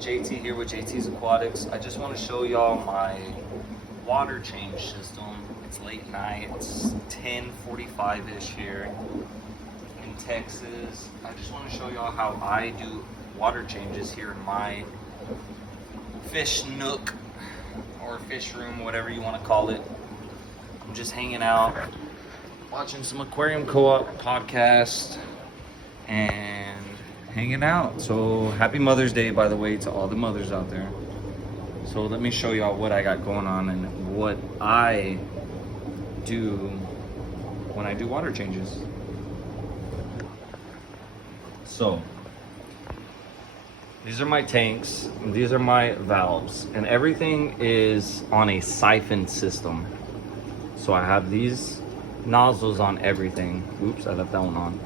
JT here with JT's Aquatics. I just want to show y'all my water change system. It's late night, it's 10:45-ish here in Texas. I just want to show y'all how I do water changes here in my fish nook or fish room, whatever you want to call it. I'm just hanging out, watching some Aquarium Co-op podcast and hanging out. So happy Mother's Day, by the way, to all the mothers out there. So let me show y'all what I got going on and what I do when I do water changes. So these are my tanks, these are my valves, and everything is on a siphon system. So I have these nozzles on everything. Oops, I left that one on.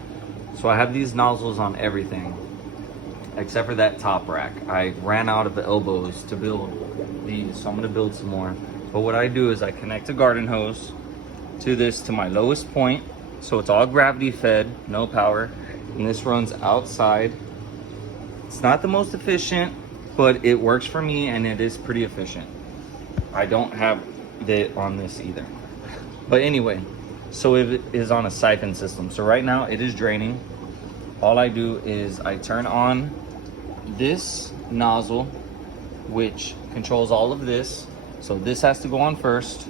So I have these nozzles on everything except for that top rack. I ran out of the elbows to build these, so I'm gonna build some more. But what I do is I connect a garden hose to this, to my lowest point. So it's all gravity fed, no power. And this runs outside. It's not the most efficient, but it works for me and it is pretty efficient. I don't have it on this either. But anyway, so it is on a siphon system. So right now it is draining. All I do is I turn on this nozzle, which controls all of this. So this has to go on first,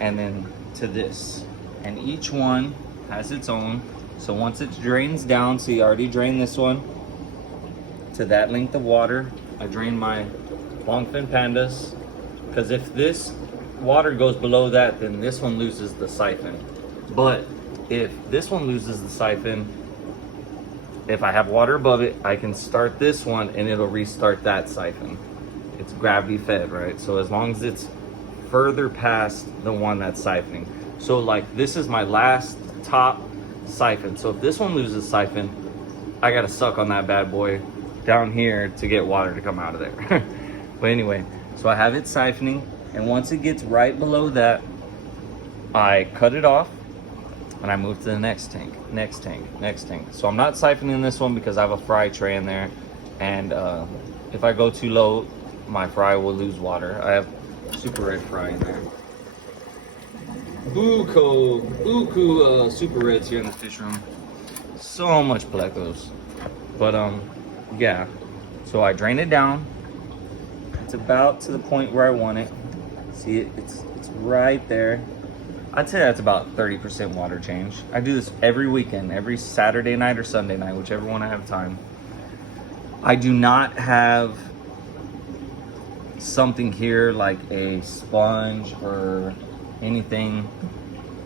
and then to this. And each one has its own. So once it drains down, see, I already drained this one to that length of water. I drain my longfin pandas, because if this water goes below that, then this one loses the siphon. But if this one loses the siphon, if I have water above it, I can start this one and it'll restart that siphon. It's gravity fed, right? So as long as it's further past the one that's siphoning. So like this is my last top siphon. So if this one loses siphon, I gotta suck on that bad boy down here to get water to come out of there. But anyway, so I have it siphoning, and once it gets right below that, I cut it off and I move to the next tank, next tank, next tank. So I'm not siphoning this one because I have a fry tray in there, and if I go too low, my fry will lose water. I have super red fry in there. Buku super reds here in the fish room. So much plecos. But yeah. So I drain it down. It's about to the point where I want it. See it? It's right there. I'd say that's about 30% water change. I do this every weekend, every Saturday night or Sunday night, whichever one I have time. I do not have something here like a sponge or anything,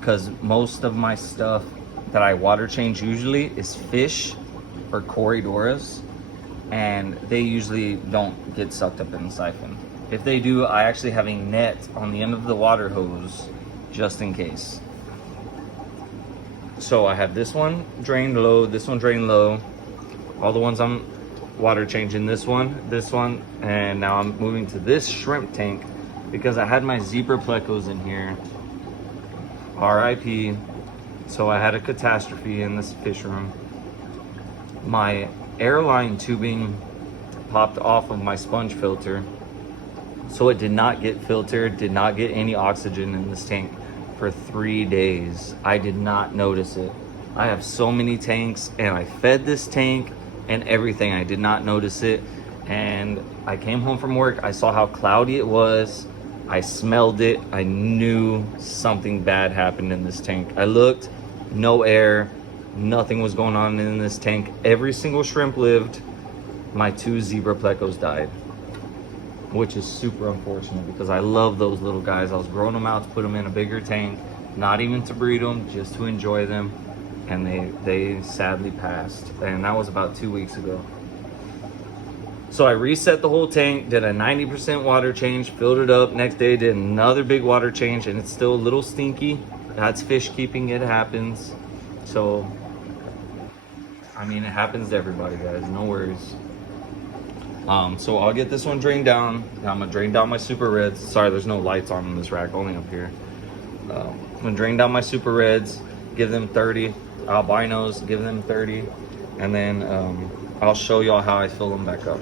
because most of my stuff that I water change usually is fish or corydoras, and they usually don't get sucked up in the siphon. If they do, I actually have a net on the end of the water hose just in case. So I have this one drained low, this one drained low, all the ones I'm water changing, this one, and now I'm moving to this shrimp tank because I had my zebra plecos in here, RIP. So I had a catastrophe in this fish room. My airline tubing popped off of my sponge filter, so it did not get filtered, did not get any oxygen in this tank for 3 days. I did not notice it. I have so many tanks and I fed this tank and everything. I did not notice it. And I came home from work, I saw how cloudy it was, I smelled it, I knew something bad happened in this tank. I looked, no air, nothing was going on in this tank. Every single shrimp lived. My 2 zebra plecos died, which is super unfortunate because I love those little guys. I was growing them out to put them in a bigger tank, not even to breed them, just to enjoy them. And they sadly passed. And that was about 2 weeks ago. So I reset the whole tank, did a 90% water change, filled it up. Next day, did another big water change, and it's still a little stinky. That's fish keeping, it happens. So, I mean, it happens to everybody, guys, no worries. So I'll get this one drained down. Now I'm gonna drain down my super reds. Sorry, there's no lights on in this rack, only up here. I'm gonna drain down my super reds, give them 30. Albinos, give them 30. And then I'll show y'all how I fill them back up.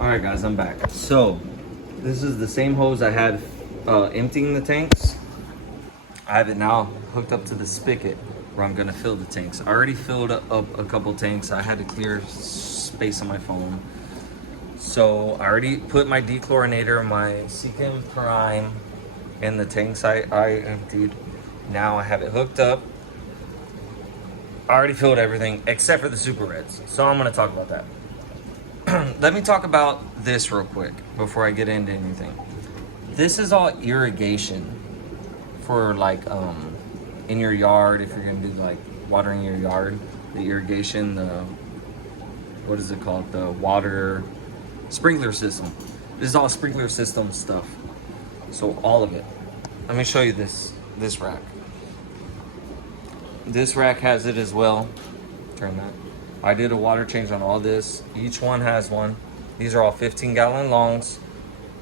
All right, guys, I'm back. So this is the same hose I had emptying the tanks. I have it now hooked up to the spigot where I'm gonna fill the tanks. I already filled up a couple tanks. I had to clear space on my phone. So I already put my dechlorinator, my Seachem Prime in the tanks I emptied. Now I have it hooked up. I already filled everything except for the Super Reds. So I'm gonna talk about that. Let me talk about this real quick before I get into anything. This is all irrigation for like in your yard, if you're gonna do like watering your yard. The irrigation, the what is it called? The water sprinkler system. This is all sprinkler system stuff. So all of it. Let me show you this rack. This rack has it as well. Turn that. I did a water change on all this. Each one has one. These are all 15-gallon longs.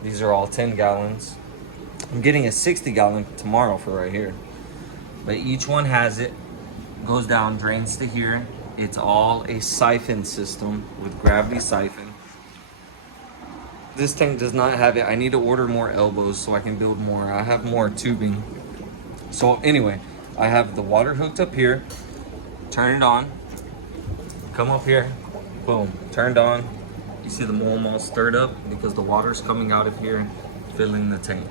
These are all 10 gallons. I'm getting a 60-gallon tomorrow for right here. But each one has it. Goes down, drains to here. It's all a siphon system with gravity siphon. This tank does not have it. I need to order more elbows so I can build more. I have more tubing. So anyway, I have the water hooked up here. Turn it on. Come up here, boom, turned on. You see the mold all stirred up because the water's coming out of here, filling the tank.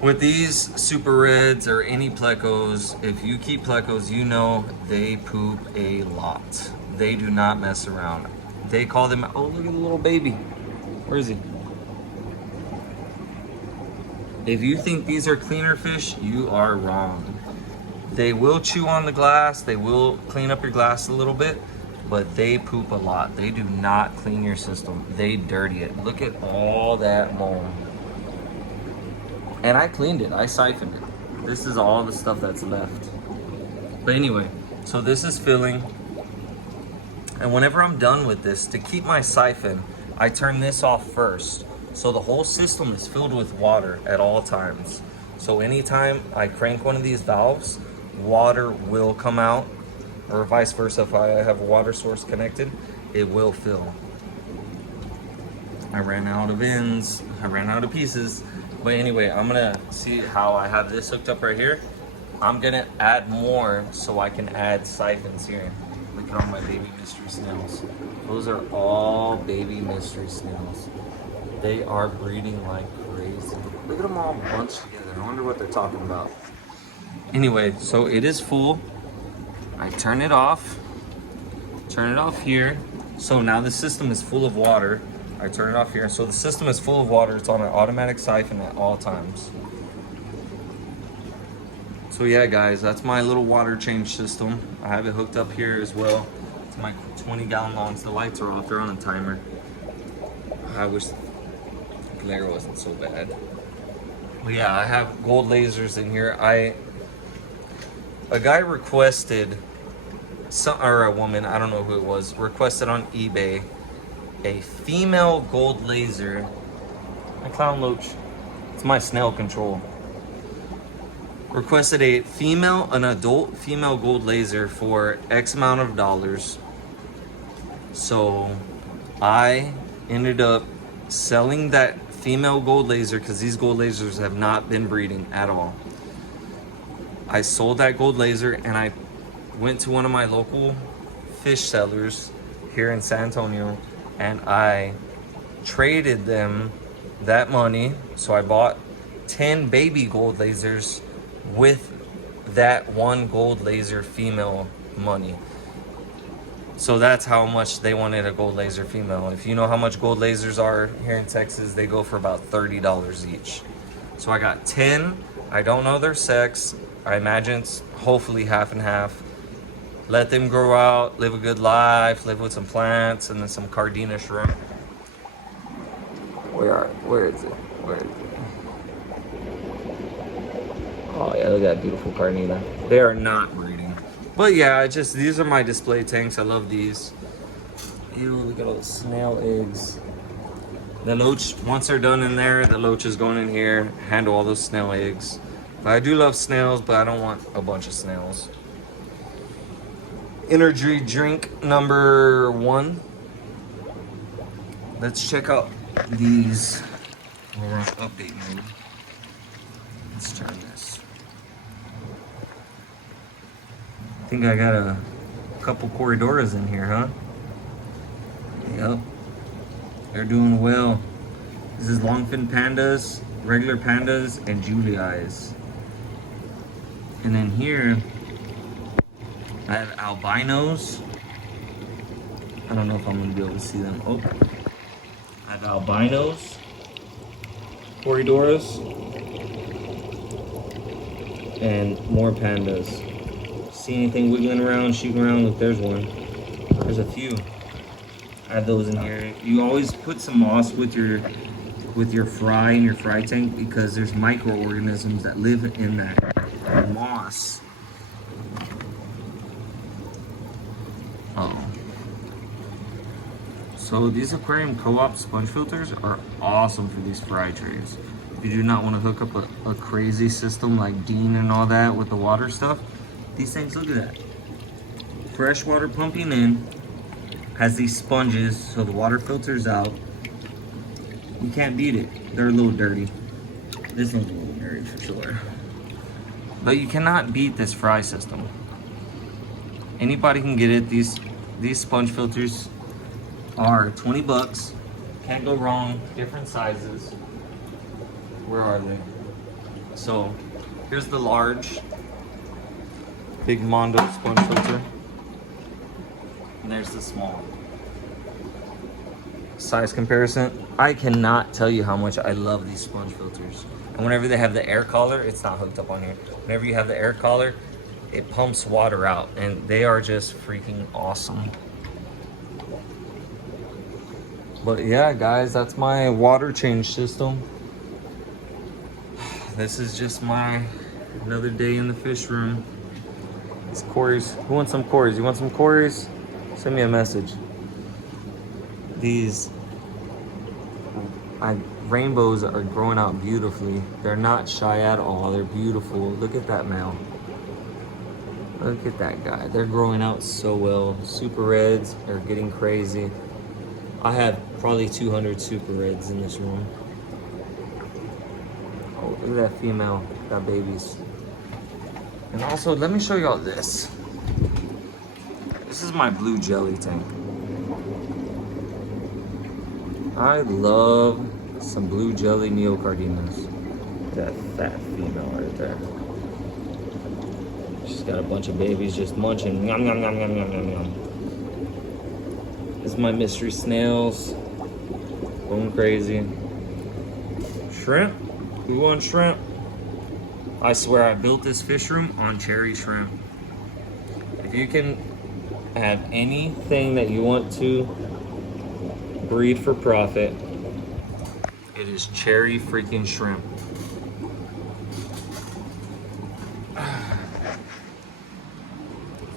With these Super Reds or any Plecos, if you keep Plecos, you know they poop a lot. They do not mess around. They call them, oh, look at the little baby. Where is he? If you think these are cleaner fish, you are wrong. They will chew on the glass, they will clean up your glass a little bit, but they poop a lot. They do not clean your system. They dirty it. Look at all that mold. And I cleaned it, I siphoned it. This is all the stuff that's left. But anyway, so this is filling. And whenever I'm done with this, to keep my siphon, I turn this off first. So the whole system is filled with water at all times. So anytime I crank one of these valves, water will come out, or vice versa. If I have a water source connected, it will fill. I ran out of ends, I ran out of pieces. But anyway, I'm gonna see how I have this hooked up right here. I'm gonna add more so I can add siphons here. Look at all my baby mystery snails. Those are all baby mystery snails. They are breeding like crazy. Look at them all bunched together. I wonder what they're talking about. Anyway, so it is full. I turn it off here. So now the system is full of water. I turn it off here. So the system is full of water. It's on an automatic siphon at all times. So yeah, guys, that's my little water change system. I have it hooked up here as well. It's my 20-gallon longs. The lights are off. They're on a timer. I wish the glare wasn't so bad. But yeah, I have gold lasers in here. A guy requested, or a woman, I don't know who it was, requested on eBay a female gold laser. My clown loach, it's my snail control. Requested an adult female gold laser for X amount of dollars. So I ended up selling that female gold laser because these gold lasers have not been breeding at all. I sold that gold laser and I went to one of my local fish sellers here in San Antonio and I traded them that money. So I bought 10 baby gold lasers with that one gold laser female money. So that's how much they wanted a gold laser female. If you know how much gold lasers are here in Texas, they go for about $30 each. So I got 10. I don't know their sex. I imagine it's hopefully half and half. Let them grow out, live a good life, live with some plants and then some Cardina shrimp. Where is it? Oh yeah, look at that beautiful Cardina. They are not breeding. But yeah, these are my display tanks. I love these. Ew, look at all the snail eggs. The loach, once they're done in there, the loach is going in here, handle all those snail eggs. But I do love snails, but I don't want a bunch of snails. energy drink number 1. Let's check out these. We're on update mode. Let's turn this. I think I got a couple Corridoras in here, huh? Yep. They're doing well. This is longfin pandas, regular pandas, and Juliais. And then here, I have albinos. I don't know if I'm gonna be able to see them. Oh, I have albinos, Corridoras, and more pandas. See anything wiggling around, shooting around? Look, there's one. There's a few. I have those in here. You always put some moss with your fry in your fry tank because there's microorganisms that live in that moss. Uh-oh. So these aquarium co-op sponge filters are awesome for these fry trays. If you do not want to hook up a crazy system like Dean and all that with the water stuff, these things, look at that. Fresh water pumping in, has these sponges so the water filters out. You can't beat it. They're a little dirty. This one's a little dirty for sure. But you cannot beat this fry system. Anybody can get it. These sponge filters are 20 bucks. Can't go wrong. Different sizes. Where are they? So here's the large big Mondo sponge filter. And there's the small. Size comparison. I cannot tell you how much I love these sponge filters. And whenever they have the air collar, it's not hooked up on here. Whenever you have the air collar, it pumps water out, and they are just freaking awesome. But yeah, guys, that's my water change system. This is just another day in the fish room. These Corys. Who wants some Corys? You want some Corys? Send me a message. These rainbows are growing out beautifully. They're not shy at all. They're beautiful. Look at that male. Look at that guy. They're growing out so well. Super reds are getting crazy. I have probably 200 super reds in this room. Oh, look at that female. Got babies. And also, let me show y'all this. This is my blue jelly tank. I love some blue jelly neocardinas. That fat female right there. She's got a bunch of babies just munching. Yum, yum, yum, yum, yum, yum, yum. This is my mystery snails. Going crazy. Shrimp? Who wants shrimp? I swear I built this fish room on cherry shrimp. If you can have anything that you want to breed for profit, it is cherry freaking shrimp. Of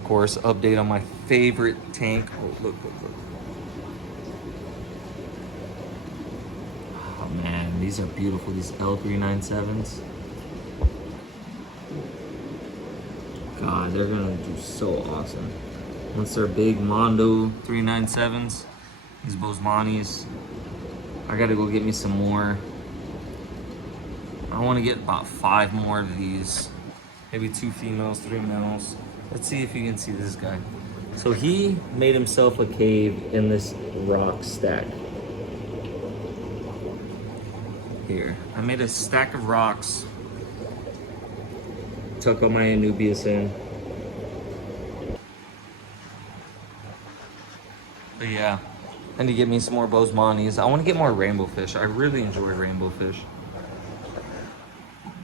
course, update on my favorite tank. Oh, look. Oh man, these are beautiful, these L397s. God, they're gonna do so awesome. Once they're big Mondo 397s, these Bosmanis, I gotta go get me some more. I wanna get about 5 more of these. Maybe 2 females, 3 males. Let's see if you can see this guy. So he made himself a cave in this rock stack. Here, I made a stack of rocks. Tuck all my Anubias in. But yeah, I need to get me some more Bosmanis. I want to get more rainbow fish. I really enjoy rainbow fish.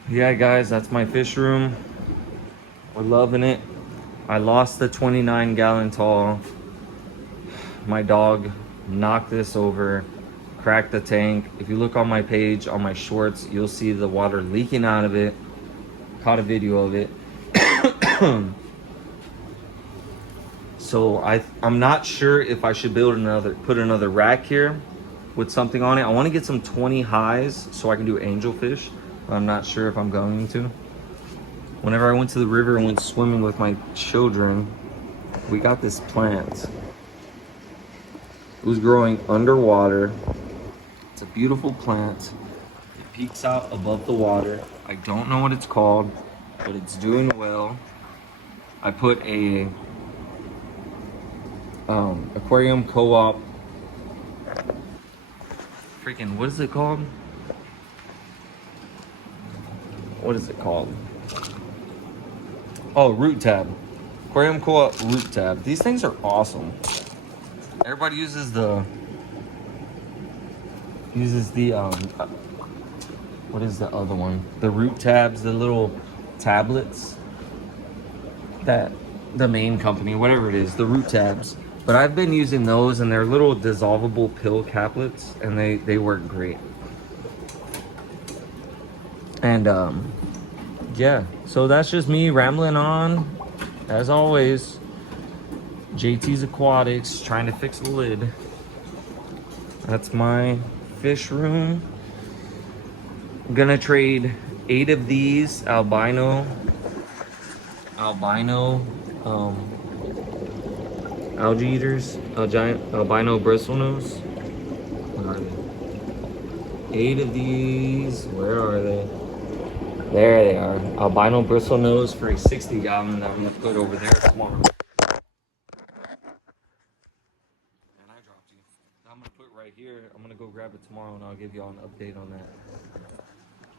Yeah, guys, that's my fish room. We're loving it. I lost the 29-gallon tall. My dog knocked this over, cracked the tank. If you look on my page, on my shorts, you'll see the water leaking out of it. Caught a video of it. So I'm not sure if I should put another rack here with something on it. I want to get some 20 highs so I can do angelfish. I'm not sure if I'm going to. Whenever I went to the river and went swimming with my children, we got this plant. It was growing underwater. It's a beautiful plant. It peeks out above the water. I don't know what it's called, but it's doing well. I put a aquarium co-op. Freaking, what is it called? What is it called? Oh, root tab. Aquarium co-op root tab. These things are awesome. Everybody uses the what is the other one? The root tabs, the little tablets that the main company, whatever it is, the root tabs. But I've been using those, and they're little dissolvable pill caplets, and they work great. And yeah, so that's just me rambling on. As always, JT's Aquatics, trying to fix the lid. That's my fish room. I'm gonna trade 8 of these albino algae eaters, albino bristlenose. Where are they? 8 of these. Where are they? There they are. Albino bristlenose for a 60 gallon that I'm gonna put over there tomorrow. And I dropped you. I'm gonna put it right here. I'm gonna go grab it tomorrow and I'll give y'all an update on that.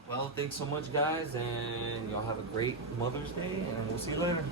Well, thanks so much, guys, and y'all have a great Mother's Day, and we'll see you later.